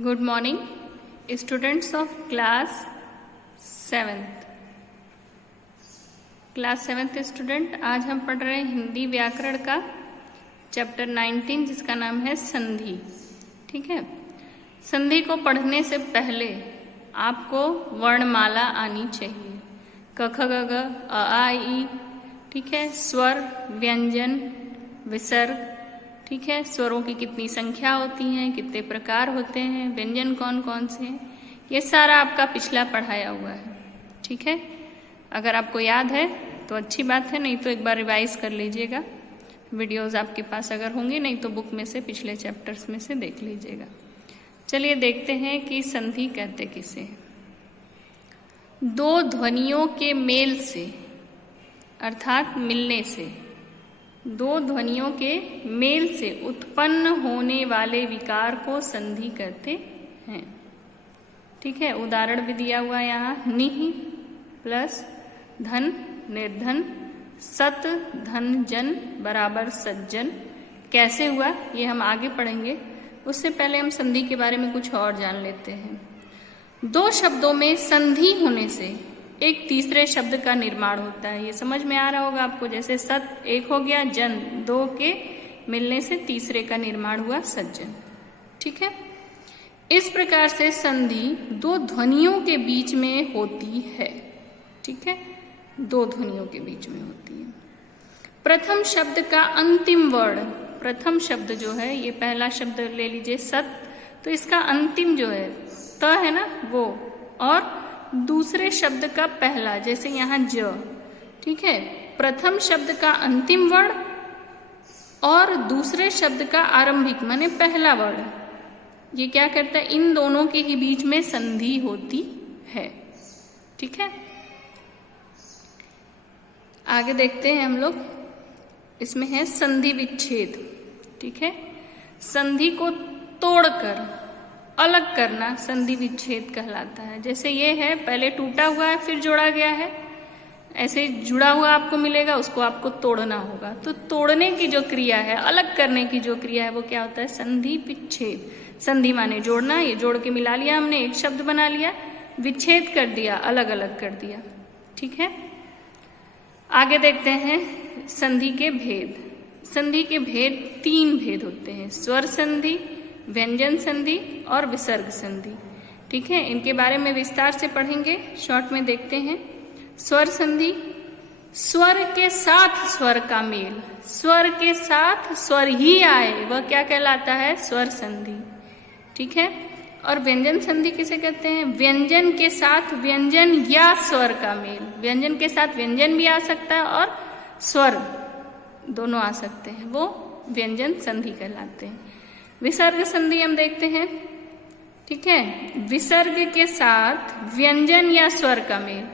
Good morning students of class seventh student. आज हम पढ़ रहे हैं हिंदी व्याकरण का चैप्टर 19 जिसका नाम है संधि। ठीक है, संधि को पढ़ने से पहले आपको वर्णमाला आनी चाहिए। क ख ग घ अ आ ई। ठीक है, स्वर, व्यंजन, विसर्ग। ठीक है, स्वरों की कितनी संख्या होती है, कितने प्रकार होते हैं, व्यंजन कौन कौन से हैं, ये सारा आपका पिछला पढ़ाया हुआ है। ठीक है, अगर आपको याद है तो अच्छी बात है, नहीं तो एक बार रिवाइज कर लीजिएगा। वीडियोस आपके पास अगर होंगे, नहीं तो बुक में से पिछले चैप्टर्स में से देख लीजिएगा। चलिए देखते हैं कि संधि कहते किसे। दो ध्वनियों के मेल से अर्थात मिलने से, दो ध्वनियों के मेल से उत्पन्न होने वाले विकार को संधि कहते हैं। ठीक है, उदाहरण भी दिया हुआ है यहाँ। निह प्लस धन निर्धन, सत धन जन बराबर सज्जन। कैसे हुआ ये हम आगे पढ़ेंगे, उससे पहले हम संधि के बारे में कुछ और जान लेते हैं। दो शब्दों में संधि होने से एक तीसरे शब्द का निर्माण होता है। ये समझ में आ रहा होगा आपको। जैसे सत एक हो गया, जन दो के मिलने से तीसरे का निर्माण हुआ सज्जन। ठीक है, इस प्रकार से संधि दो ध्वनियों के बीच में होती है। ठीक है, दो ध्वनियों के बीच में होती है। प्रथम शब्द का अंतिम वर्ण, प्रथम शब्द जो है, ये पहला शब्द ले लीजिए सत, तो इसका अंतिम जो है त है ना वो, और दूसरे शब्द का पहला, जैसे यहाँ ज। ठीक है, प्रथम शब्द का अंतिम वर्ण और दूसरे शब्द का आरंभिक माने पहला वर्ण, ये क्या करता है, इन दोनों के ही बीच में संधि होती है। ठीक है, आगे देखते हैं हम लोग। इसमें है संधि विच्छेद। ठीक है, संधि को तोड़कर अलग करना संधि विच्छेद कहलाता है। जैसे ये है, पहले टूटा हुआ है फिर जोड़ा गया है, ऐसे जुड़ा हुआ आपको मिलेगा, उसको आपको तोड़ना होगा। तो तोड़ने की जो क्रिया है, अलग करने की जो क्रिया है, वो क्या होता है, संधि विच्छेद। संधि माने जोड़ना, ये जोड़ के मिला लिया हमने, एक शब्द बना लिया। विच्छेद कर दिया, अलग अलग कर दिया। ठीक है, आगे देखते हैं संधि के भेद। संधि के भेद तीन भेद होते हैं, स्वर संधि, व्यंजन संधि और विसर्ग संधि। ठीक है, इनके बारे में विस्तार से पढ़ेंगे, शॉर्ट में देखते हैं। स्वर संधि, स्वर के साथ स्वर का मेल, स्वर के साथ स्वर ही आए, वह क्या कहलाता है, स्वर संधि। ठीक है, और व्यंजन संधि किसे कहते हैं, व्यंजन के साथ व्यंजन या स्वर का मेल। व्यंजन के साथ व्यंजन भी आ सकता है और स्वर दोनों आ सकते हैं, वो व्यंजन संधि कहलाते हैं। विसर्ग संधि हम देखते हैं। ठीक है, विसर्ग के साथ व्यंजन या स्वर का मेल,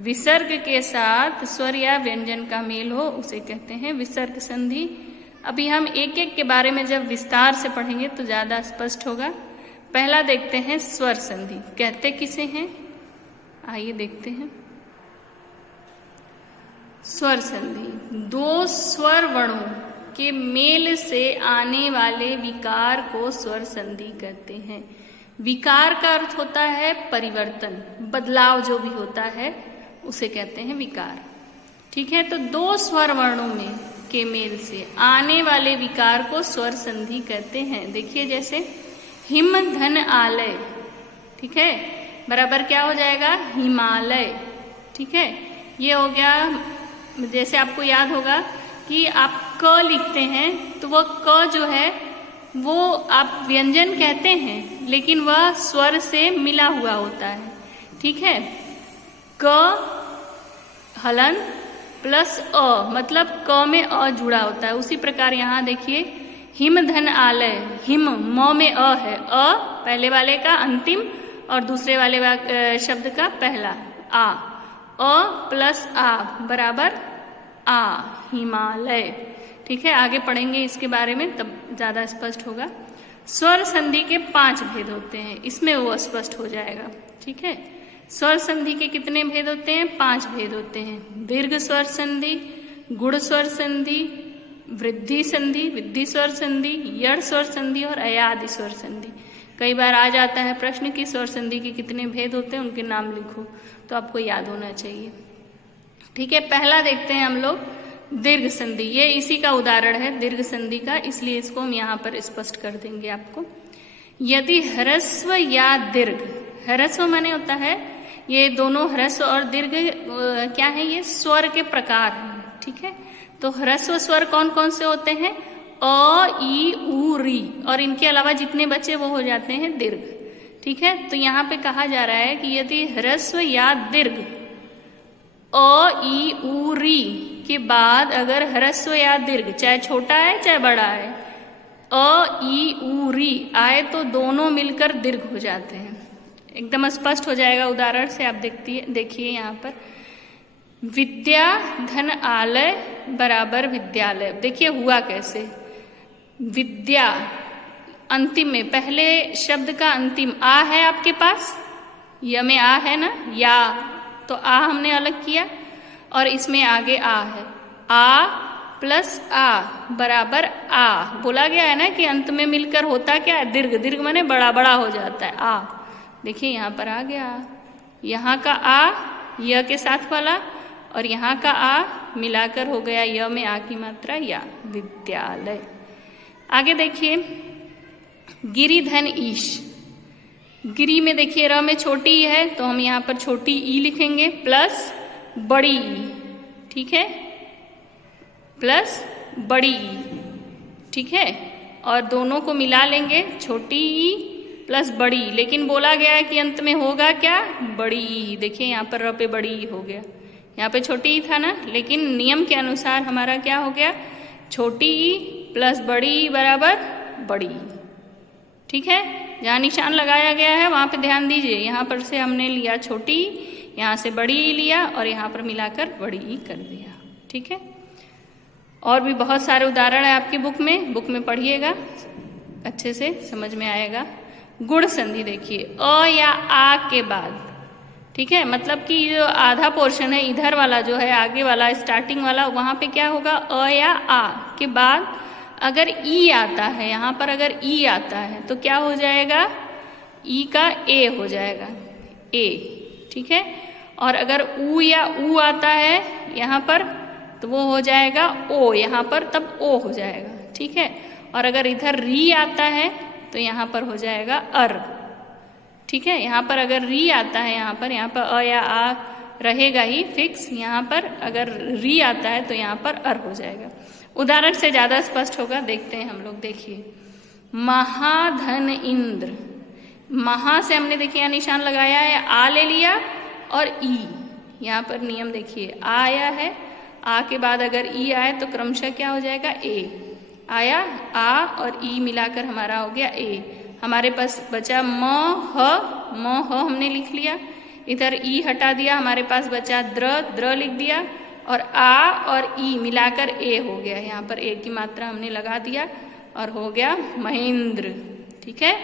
विसर्ग के साथ स्वर या व्यंजन का मेल हो, उसे कहते हैं विसर्ग संधि। अभी हम एक एक के बारे में जब विस्तार से पढ़ेंगे तो ज्यादा स्पष्ट होगा। पहला देखते हैं स्वर संधि, कहते किसे हैं, आइए देखते हैं। स्वर संधि, दो स्वर वर्णों के मेल से आने वाले विकार को स्वर संधि कहते हैं। विकार का अर्थ होता है परिवर्तन, बदलाव जो भी होता है उसे कहते हैं विकार। ठीक है, तो दो स्वर वर्णों में के मेल से आने वाले विकार को स्वर संधि कहते हैं। देखिए जैसे हिम धन आलय, ठीक है, बराबर क्या हो जाएगा, हिमालय। ठीक है, ये हो गया। जैसे आपको याद होगा कि आप क लिखते हैं तो वह क जो है वो आप व्यंजन कहते हैं, लेकिन वह स्वर से मिला हुआ होता है। ठीक है, क हलन प्लस अ, मतलब क में अ जुड़ा होता है। उसी प्रकार यहाँ देखिए, हिम धन आलय, हिम म में अ है, अ पहले वाले का अंतिम और दूसरे वाले शब्द का पहला आ, अ प्लस आ बराबर आ, हिमालय। ठीक है, आगे पढ़ेंगे इसके बारे में, तब ज्यादा स्पष्ट होगा। स्वर संधि के 5 भेद होते हैं, इसमें वो स्पष्ट हो जाएगा। ठीक है, स्वर संधि के कितने भेद होते हैं, 5 भेद होते हैं। दीर्घ स्वर संधि, गुण स्वर संधि, वृद्धि संधि, विद्धि स्वर संधि, यड़ स्वर संधि और अयादि स्वर संधि। कई बार आ जाता है प्रश्न कि स्वर संधि के कितने भेद होते हैं, उनके नाम लिखो, तो आपको याद होना चाहिए। ठीक है, पहला देखते हैं हम लोग दीर्घ संधि। ये इसी का उदाहरण है दीर्घ संधि का, इसलिए इसको हम यहाँ पर स्पष्ट कर देंगे आपको। यदि ह्रस्व या दीर्घ, ह्रस्व माने होता है, ये दोनों ह्रस्व और दीर्घ क्या है, ये स्वर के प्रकार हैं। ठीक है, तो ह्रस्व स्वर कौन कौन से होते हैं, अ, ई, उ, री, और इनके अलावा जितने बचे वो हो जाते हैं दीर्घ। ठीक है, तो यहाँ पे कहा जा रहा है कि यदि ह्रस्व या दीर्घ अ, ई, उ, री के बाद अगर ह्रस्व या दीर्घ, चाहे छोटा है चाहे बड़ा है, अ, ई, उ, री आए तो दोनों मिलकर दीर्घ हो जाते हैं। एकदम स्पष्ट हो जाएगा उदाहरण से, आप देखिए यहाँ पर विद्या धन आलय बराबर विद्यालय। देखिए हुआ कैसे, विद्या अंतिम में पहले शब्द का अंतिम आ है आपके पास, य में आ है ना, या, तो आ हमने अलग किया और इसमें आगे आ है, आ प्लस आ बराबर आ। बोला गया है ना कि अंत में मिलकर होता क्या है, दीर्घ। दीर्घ माने बड़ा बड़ा हो जाता है, आ। देखिए यहाँ पर आ गया, यहाँ का आ य के साथ वाला और यहाँ का आ मिलाकर हो गया य में आ की मात्रा या, विद्यालय। आगे देखिए गिरिधन ईश। गिरी में देखिए र में छोटी ई है तो हम यहाँ पर छोटी ई लिखेंगे प्लस बड़ी ई। ठीक है, प्लस बड़ी ई। ठीक है, और दोनों को मिला लेंगे, छोटी ई प्लस बड़ी, लेकिन बोला गया है कि अंत में होगा क्या, बड़ी ई। देखिए यहाँ पर र पे बड़ी ई हो गया, यहाँ पे छोटी ई था ना, लेकिन नियम के अनुसार हमारा क्या हो गया, छोटी ई प्लस बड़ी ई बराबर बड़ी ई। ठीक है, जहाँ निशान लगाया गया है वहां पे ध्यान दीजिए, यहाँ पर से हमने लिया छोटी ई, यहाँ से बड़ी ई लिया और यहाँ पर मिलाकर बड़ी ई कर दिया। ठीक है, और भी बहुत सारे उदाहरण है आपकी बुक में पढ़िएगा, अच्छे से समझ में आएगा। गुण संधि देखिए, अ या आ के बाद। ठीक है, मतलब कि जो आधा पोर्शन है इधर वाला जो है, आगे वाला स्टार्टिंग वाला, वहां पे क्या होगा, अ या आ के बाद अगर ई आता है, यहाँ पर अगर ई आता है तो क्या हो जाएगा, ई का ए हो जाएगा, ए। ठीक है, और अगर ऊ या ऊ आता है यहाँ पर तो वो हो जाएगा ओ, यहाँ पर तब ओ हो जाएगा। ठीक है, और अगर इधर री आता है तो यहाँ पर हो जाएगा अर। ठीक है, यहाँ पर अगर री आता है, यहाँ पर अ या आ रहेगा ही फिक्स, यहाँ पर अगर री आता है तो यहाँ पर अर हो जाएगा। उदाहरण से ज्यादा स्पष्ट होगा, देखते हैं हम लोग। देखिए महाधन इंद्र, महा से हमने देखिए निशान लगाया है, आ ले लिया और ई, यहाँ पर नियम देखिए, आ आया है, आ के बाद अगर ई आए तो क्रमशः क्या हो जाएगा, ए आया, आ और ई मिलाकर हमारा हो गया ए। हमारे पास बचा म ह हमने लिख लिया, इधर ई हटा दिया, हमारे पास बचा द्र लिख दिया, और आ और ई मिलाकर ए हो गया। यहाँ पर ए की मात्रा हमने लगा दिया और हो गया महेंद्र। ठीक है,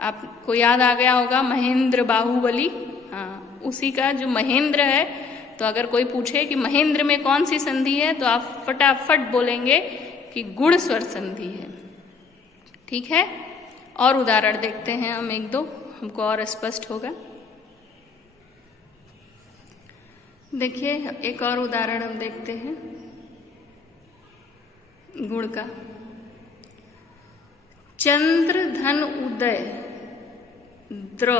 आपको याद आ गया होगा महेंद्र बाहुबली, हाँ उसी का जो महेंद्र है। तो अगर कोई पूछे कि महेंद्र में कौन सी संधि है तो आप फटाफट बोलेंगे कि गुण स्वर संधि है। ठीक है, और उदाहरण देखते हैं हम एक दो, हमको और स्पष्ट होगा। देखिए एक और उदाहरण हम देखते हैं गुण का। चंद्र धन उदय द्र।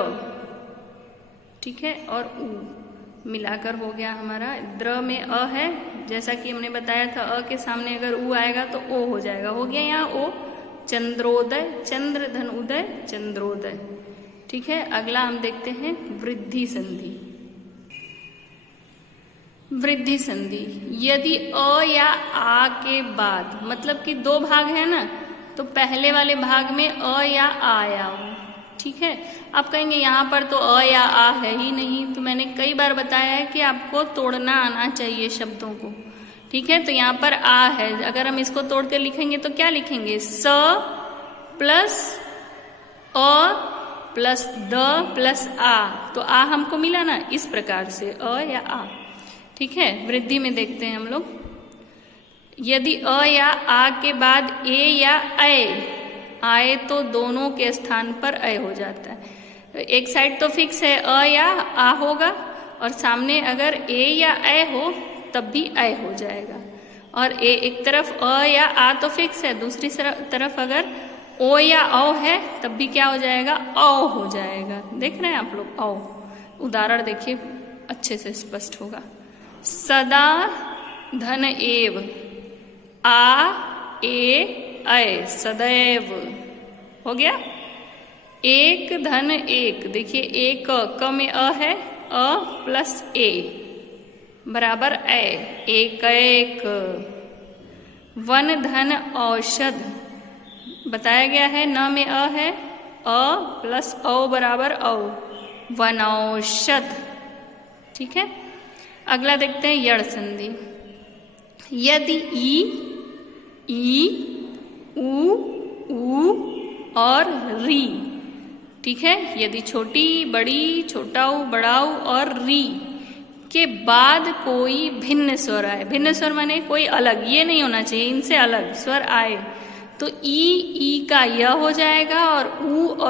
ठीक है, और उ मिलाकर हो गया हमारा, द्र में अ है, जैसा कि हमने बताया था अ के सामने अगर उ आएगा तो ओ हो जाएगा, हो गया यहाँ ओ। चंद्रोदय, चंद्र धन उदय चंद्रोदय। ठीक है, अगला हम देखते हैं वृद्धि संधि। वृद्धि संधि, यदि अ या आ के बाद, मतलब कि दो भाग है ना, तो पहले वाले भाग में अ या आ आया हो। ठीक है, आप कहेंगे यहाँ पर तो अ या आ है ही नहीं, तो मैंने कई बार बताया है कि आपको तोड़ना आना चाहिए शब्दों को। ठीक है, तो यहाँ पर आ है, अगर हम इसको तोड़ कर लिखेंगे तो क्या लिखेंगे, स प्लस अ प्लस द प्लस आ, तो आ हमको मिला ना, इस प्रकार से अ या आ। ठीक है, वृद्धि में देखते हैं हम लोग, यदि अ या आ के बाद ए या ऐ आए तो दोनों के स्थान पर अय हो जाता है। एक साइड तो फिक्स है अ या आ होगा, और सामने अगर ए या ए हो तब भी अय हो जाएगा। और एक तरफ अ या आ तो फिक्स है, दूसरी तरफ अगर ओ या औ है तब भी क्या हो जाएगा, औ हो जाएगा। देख रहे हैं आप लोग, औ। उदाहरण देखिए, अच्छे से स्पष्ट होगा। सदा धन एव, आ ए अय, सदैव हो गया। एक धन एक, देखिए एक क में अ है, अ प्लस ए बराबर ए, एक एक। वन धन औषध, बताया गया है न में अ है, अ प्लस औ बराबर औ, वनौषध। ठीक है, अगला देखते हैं यड़ संधि। यदि ई, ऊ और री, ठीक है, यदि छोटी बड़ी, छोटा ऊ बड़ा ऊ और री के बाद कोई भिन्न स्वर आए, भिन्न स्वर माने कोई अलग, ये नहीं होना चाहिए, इनसे अलग स्वर आए, तो ई का य हो जाएगा, और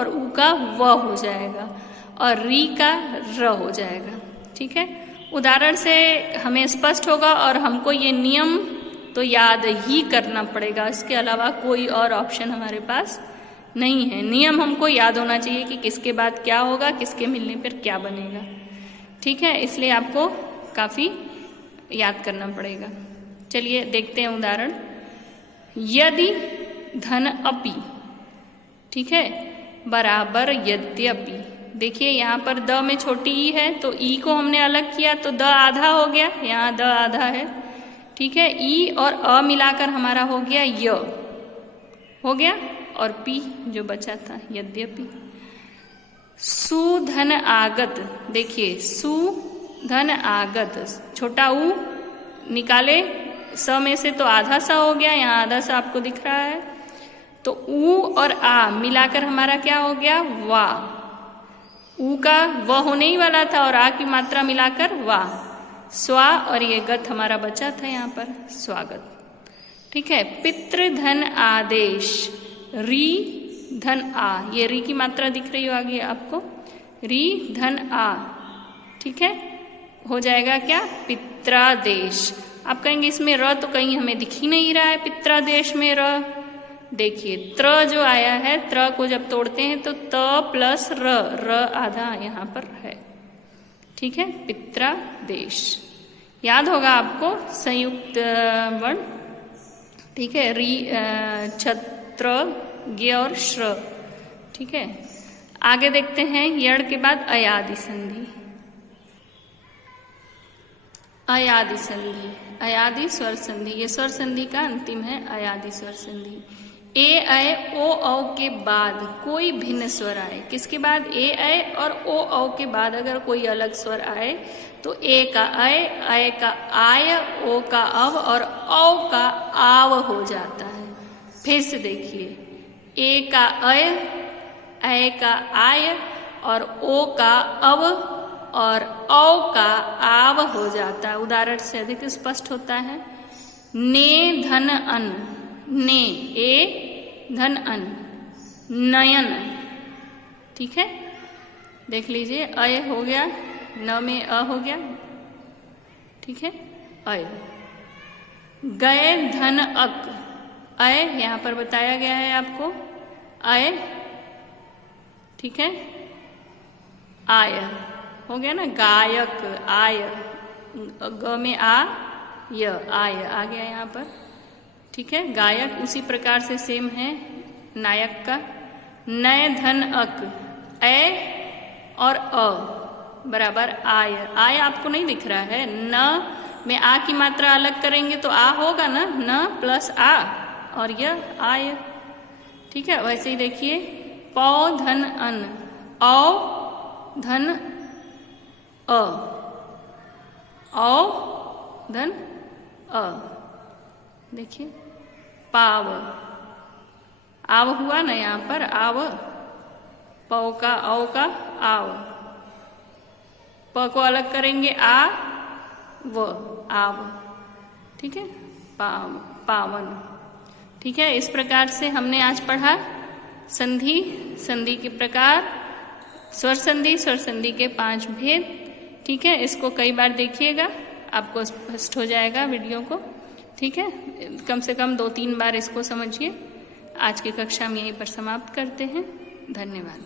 ऊ का व हो जाएगा, और री का र हो जाएगा। ठीक है, उदाहरण से हमें स्पष्ट होगा, और हमको ये नियम तो याद ही करना पड़ेगा, इसके अलावा कोई और ऑप्शन हमारे पास नहीं है। नियम हमको याद होना चाहिए कि किसके बाद क्या होगा, किसके मिलने पर क्या बनेगा। ठीक है, इसलिए आपको काफी याद करना पड़ेगा। चलिए देखते हैं उदाहरण। यदि धन अपि, ठीक है, बराबर यद्यपि। देखिए यहाँ पर द में छोटी ई है, तो ई को हमने अलग किया तो द आधा हो गया, यहाँ द आधा है। ठीक है, ई और अ मिलाकर हमारा हो गया य, हो गया, और पी जो बचा था यद्यपि। सुधन आगत, देखिए सुधन आगत, छोटा ऊ निकाले, स में से तो आधा सा हो गया, यहाँ आधा सा आपको दिख रहा है, तो ऊ और आ मिलाकर हमारा क्या हो गया, वा। ऊ का व होने ही वाला था, और आ की मात्रा मिलाकर वा, स्वा, और ये गत हमारा बचा था यहाँ पर, स्वागत। ठीक है, पितृधन आदेश, री धन आ, ये री की मात्रा दिख रही हो आगे आपको, री धन आ। ठीक है, हो जाएगा क्या, पित्रादेश। आप कहेंगे इसमें र तो कहीं हमें दिख ही नहीं रहा है, पित्रादेश में र। देखिए त्र जो आया है, त्र को जब तोड़ते हैं तो त प्लस र, र आधा यहाँ पर है। ठीक है, पित्रादेश याद होगा आपको, संयुक्त वर्ण। ठीक है, री, छत्र, गे और श्र। ठीक है, आगे देखते हैं यड़ के बाद अयादि संधि। अयादि संधि, अयादि स्वर संधि, ये स्वर संधि का अंतिम है अयादि स्वर संधि। ए अय ओ औ के बाद कोई भिन्न स्वर आए, किसके बाद, ए अय और ओ औ के बाद अगर कोई अलग स्वर आए तो ए का अय का आय, ओ का अव और औ का आव हो जाता है। फिर से देखिए, ए का अय का आय और ओ का अव और औ का आव हो जाता है। उदाहरण से अधिक स्पष्ट होता है। ने धन अन, ने ए धन अन, नयन। ठीक है, देख लीजिए, अय हो गया, न में अ हो गया। ठीक है, अय। गए धन अक, अय यहाँ पर बताया गया है आपको, अय। ठीक है, आय हो गया ना, गायक, आय, ग में आ, य, आय आ गया यहाँ पर। ठीक है, गायक उसी प्रकार से सेम है नायक का। नय धन अक, ए और अ बराबर आय, आय आपको नहीं दिख रहा है, न में आ की मात्रा अलग करेंगे तो आ होगा ना, न प्लस आ और यह आय। ठीक है, वैसे ही देखिए, पौ धन अन, औ धन अ, औ धन अ। देखिए, पाव, आव हुआ ना यहाँ पर, आव, पौ का औ का आव, प को अलग करेंगे आ व, आव। ठीक है, पावन। ठीक है, इस प्रकार से हमने आज पढ़ा संधि, संधि के प्रकार, स्वर संधि के 5 भेद। ठीक है, इसको कई बार देखिएगा, आपको स्पष्ट हो जाएगा वीडियो को। ठीक है, कम से कम 2-3 बार इसको समझिए। आज की कक्षा हम यहीं पर समाप्त करते हैं। धन्यवाद।